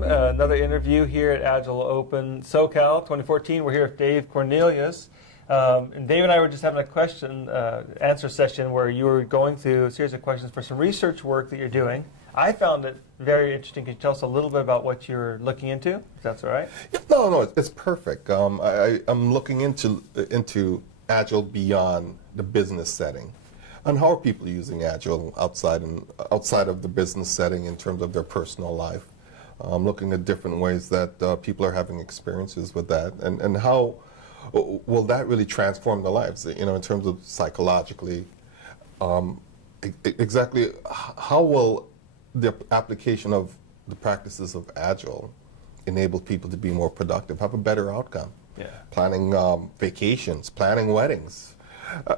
welcome. Another interview here at Agile Open SoCal 2014. We're here with Dave Cornelius. And Dave and I were just having a question answer session where you were going through a series of questions for some research work that you're doing. I found it very interesting. Can you tell us a little bit about what you're looking into, if that's all right? Yeah, no, it's perfect. I'm looking into Agile beyond the business setting. And how are people using Agile outside of the business setting in terms of their personal life? Looking at different ways that people are having experiences with that, and how will that really transform their lives? You know, in terms of psychologically, exactly how will the application of the practices of Agile enable people to be more productive, have a better outcome? Yeah. Planning vacations, planning weddings,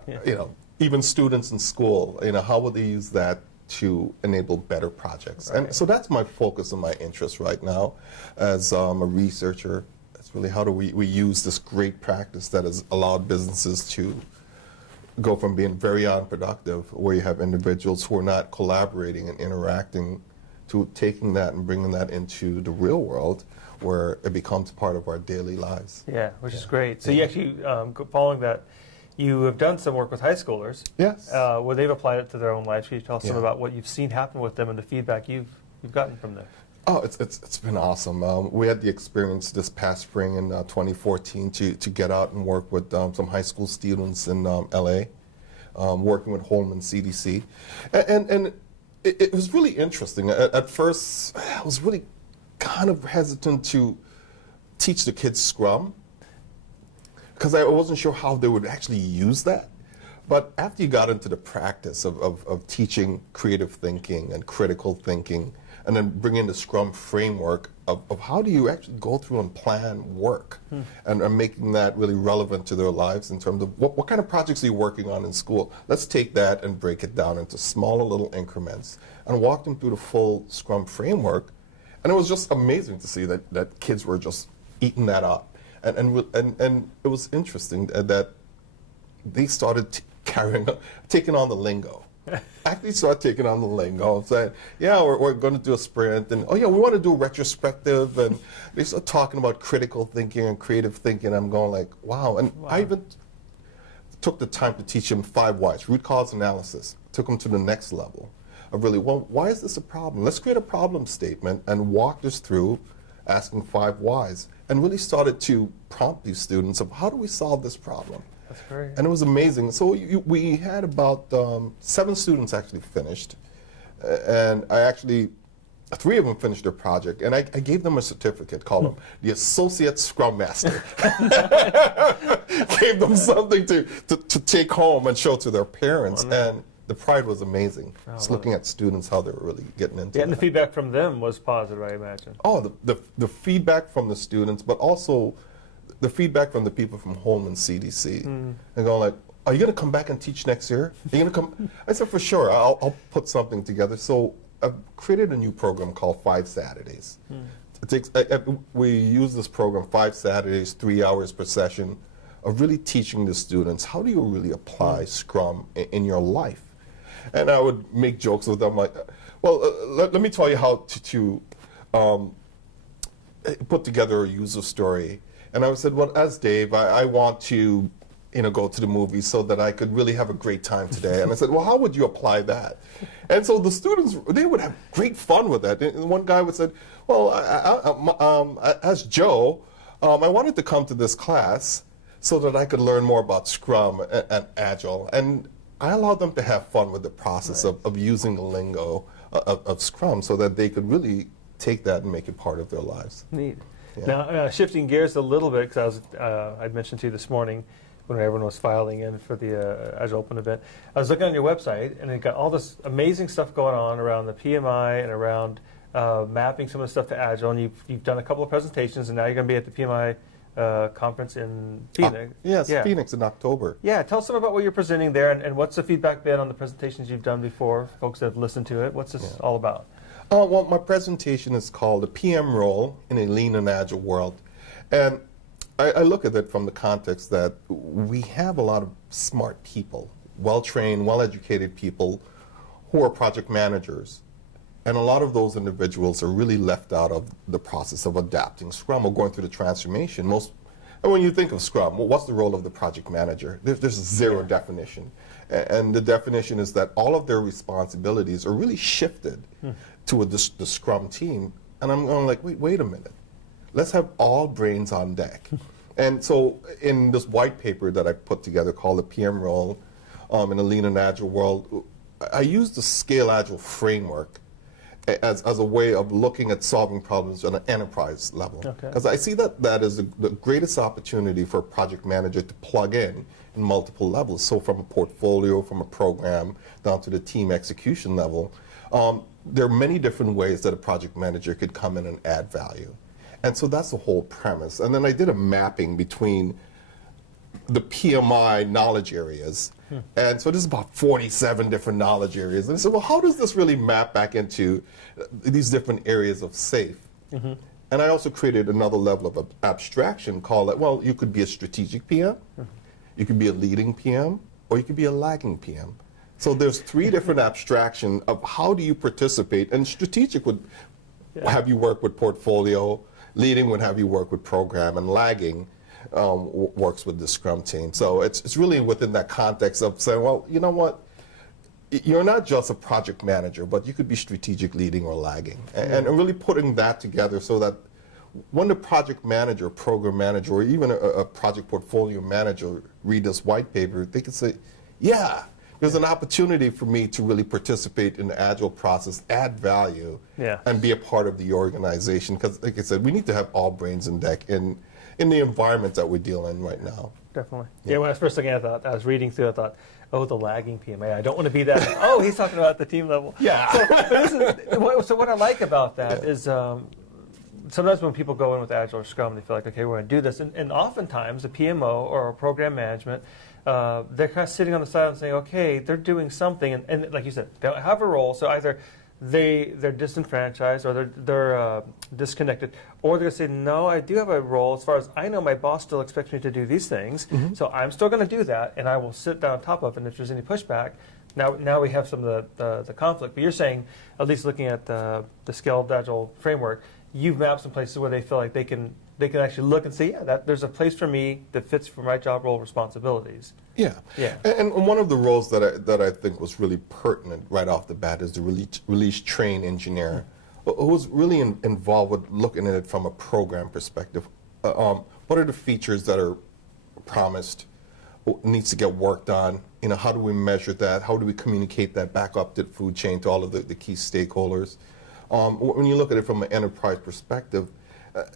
you know, even students in school, you know, how will they use that to enable better projects? Right. And so that's my focus and my interest right now as a researcher. It's really how do we use this great practice that has allowed businesses to go from being very unproductive, where you have individuals who are not collaborating and interacting, to taking that and bringing that into the real world where it becomes part of our daily lives. Yeah, which is great. So you actually, following that, you have done some work with high schoolers. Yes. Where they've applied it to their own lives. Can you tell us some about what you've seen happen with them and the feedback you've gotten from them? Oh, it's been awesome. We had the experience this past spring in 2014 to get out and work with some high school students in LA, working with Holman CDC. And it was really interesting. At first, I was really kind of hesitant to teach the kids Scrum, because I wasn't sure how they would actually use that. But after you got into the practice of teaching creative thinking and critical thinking, and then bringing the Scrum framework of how do you actually go through and plan work, and making that really relevant to their lives in terms of what kind of projects are you working on in school. Let's take that and break it down into smaller little increments and walk them through the full Scrum framework. And it was just amazing to see that kids were just eating that up. And it was interesting that they started taking on the lingo. Actually started taking on the lingo and saying, yeah, we're going to do a sprint, and oh yeah, we want to do a retrospective, and they start talking about critical thinking and creative thinking. I'm going like, wow. And I even took the time to teach them 5 whys, root cause analysis, took them to the next level of really, well, why is this a problem? Let's create a problem statement and walk this through, asking 5 whys, and really started to prompt these students of how do we solve this problem. That's great. And it was amazing. So we had about 7 students actually finished, and 3 of them finished their project, and I gave them a certificate, called them the Associate Scrum Master. Gave them something to take home and show to their parents, and the pride was amazing. Just looking at students, how they were really getting into it. And the feedback from them was positive, I imagine. Oh, the feedback from the students, but also the feedback from the people from Holman CDC. And going like, are you going to come back and teach next year? Are you going to come? I said, for sure, I'll put something together. So I've created a new program called 5 Saturdays. It takes, we use this program 5 Saturdays, 3 hours per session, of really teaching the students how do you really apply Scrum in your life. And I would make jokes with them like, well, let me tell you how to put together a user story. And I said, well, as Dave, I want to, go to the movies so that I could really have a great time today. And I said, well, how would you apply that? And so the students, they would have great fun with that. And one guy would say, well, as Joe, I wanted to come to this class so that I could learn more about Scrum and Agile. And I allowed them to have fun with the process of using the lingo of Scrum so that they could really take that and make it part of their lives. Neat. Yeah. Now, shifting gears a little bit, because I'd mentioned to you this morning when everyone was filing in for the Agile Open event, I was looking on your website, and it got all this amazing stuff going on around the PMI and around mapping some of the stuff to Agile, and you've done a couple of presentations, and now you're going to be at the PMI conference in Phoenix. Yes, Phoenix in October. Yeah, tell us some about what you're presenting there, and what's the feedback been on the presentations you've done before, folks that have listened to it. What's this all about? Well, my presentation is called The PM Role in a Lean and Agile World. And I look at it from the context that we have a lot of smart people, well-trained, well-educated people who are project managers. And a lot of those individuals are really left out of the process of adapting Scrum or going through the transformation. And when you think of Scrum, well, what's the role of the project manager? There's zero definition. And the definition is that all of their responsibilities are really shifted to the Scrum team. And I'm going like, wait a minute. Let's have all brains on deck. And so in this white paper that I put together called the PM Role in a Lean and Agile World, I used the Scale Agile framework as a way of looking at solving problems on an enterprise level. Because I see that as the greatest opportunity for a project manager to plug in multiple levels. So from a portfolio, from a program, down to the team execution level. There are many different ways that a project manager could come in and add value. And so that's the whole premise. And then I did a mapping between the PMI knowledge areas. And so there's about 47 different knowledge areas. And I said, well, how does this really map back into these different areas of SAFe? And I also created another level of abstraction called it, well, you could be a strategic PM, you could be a leading PM, or you could be a lagging PM. So there's 3 different abstractions of how do you participate. And strategic would have you work with portfolio, leading would have you work with program, and lagging works with the Scrum team. So it's really within that context of saying, well, you know what? You're not just a project manager, but you could be strategic, leading, or lagging. And really putting that together so that when the project manager, program manager, or even a project portfolio manager read this white paper, they can say, yeah, there's an opportunity for me to really participate in the Agile process, add value, and be a part of the organization. Because, like I said, we need to have all brains in deck in the environment that we're dealing in right now. Definitely. Yeah, when I was first looking at that, I was reading through, I thought, oh, the lagging PMA. I don't want to be that. Oh, he's talking about the team level. Yeah. So what I like about that is sometimes when people go in with Agile or Scrum, they feel like, okay, we're going to do this. And oftentimes, a PMO or a program management, they're kind of sitting on the side and saying, okay, they're doing something. And like you said, they don't have a role. So either they're disenfranchised or they're disconnected, or they're going to say, no, I do have a role. As far as I know, my boss still expects me to do these things, so I'm still going to do that, and I will sit down on top of it. And if there's any pushback, now we have some of the conflict. But you're saying, at least looking at the Scaled Agile framework, you've mapped some places where they feel like they can actually look and say, yeah, there's a place for me that fits for my job role responsibilities. Yeah. And one of the roles that I think was really pertinent right off the bat is the release train engineer, who was really involved with looking at it from a program perspective. What are the features that are promised, needs to get worked on? How do we measure that? How do we communicate that back up the food chain to all of the key stakeholders? When you look at it from an enterprise perspective,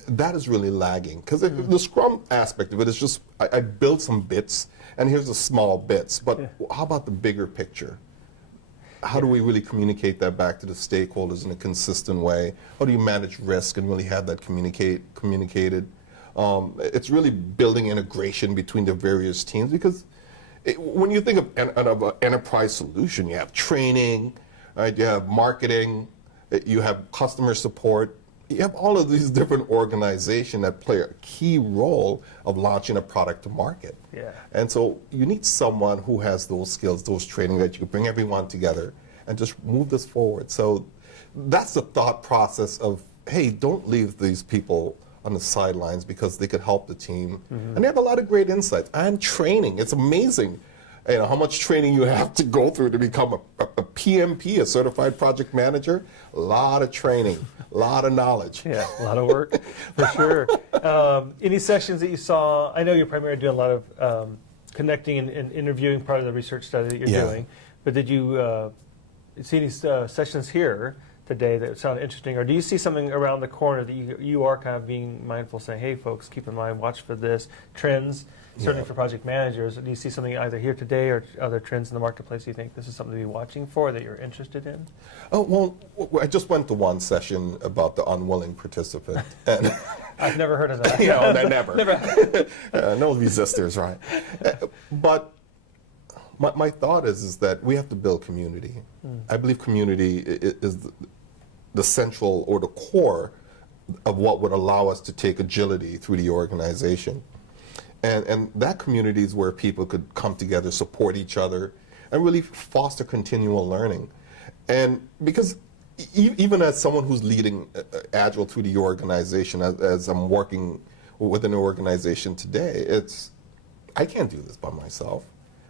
that is really lagging. Because the Scrum aspect of it is just, I build some bits, and here's the small bits. But how about the bigger picture? How do we really communicate that back to the stakeholders in a consistent way? How do you manage risk and really have that communicated? It's really building integration between the various teams, because when you think of an enterprise solution, you have training, right? You have marketing, you have customer support. You have all of these different organizations that play a key role of launching a product to market. And so you need someone who has those skills, those training, that you can bring everyone together and just move this forward. So that's the thought process of, hey, don't leave these people on the sidelines, because they could help the team. And they have a lot of great insights and training. It's amazing how much training you have to go through to become a PMP, a certified project manager. A lot of training, a lot of knowledge. Yeah, a lot of work, for sure. Any sessions that you saw? I know you're primarily doing a lot of connecting and interviewing, part of the research study that you're doing. But did you see any sessions here today that sound interesting, or do you see something around the corner that you are kind of being mindful, saying, hey, folks, keep in mind, watch for this, trends? Certainly for project managers, do you see something either here today or other trends in the marketplace you think this is something to be watching for, that you're interested in? Oh, well, I just went to one session about the unwilling participant. And I've never heard of that. They're never. No resistors, right? But my thought is that we have to build community. I believe community is the central or the core of what would allow us to take agility through the organization. And that community is where people could come together, support each other, and really foster continual learning. And because even as someone who's leading Agile through the organization, as I'm working within an organization today, I can't do this by myself.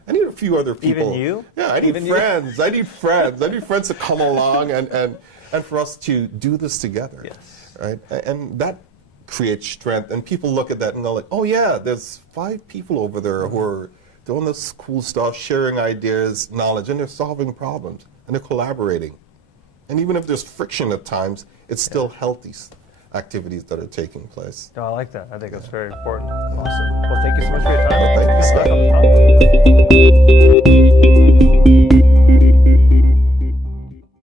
I need a few other people. Even you? Yeah, I need friends. I need friends. I need friends to come along and for us to do this together. Yes. Right? And that creates strength. And people look at that and go like, oh yeah, there's 5 people over there who are doing this cool stuff, sharing ideas, knowledge, and they're solving problems, and they're collaborating. And even if there's friction at times, it's still healthy activities that are taking place. No, I like that. I think that's very important. Awesome. Well, thank you so much for your time. Well, thank you, Good Scott. luck on the topic.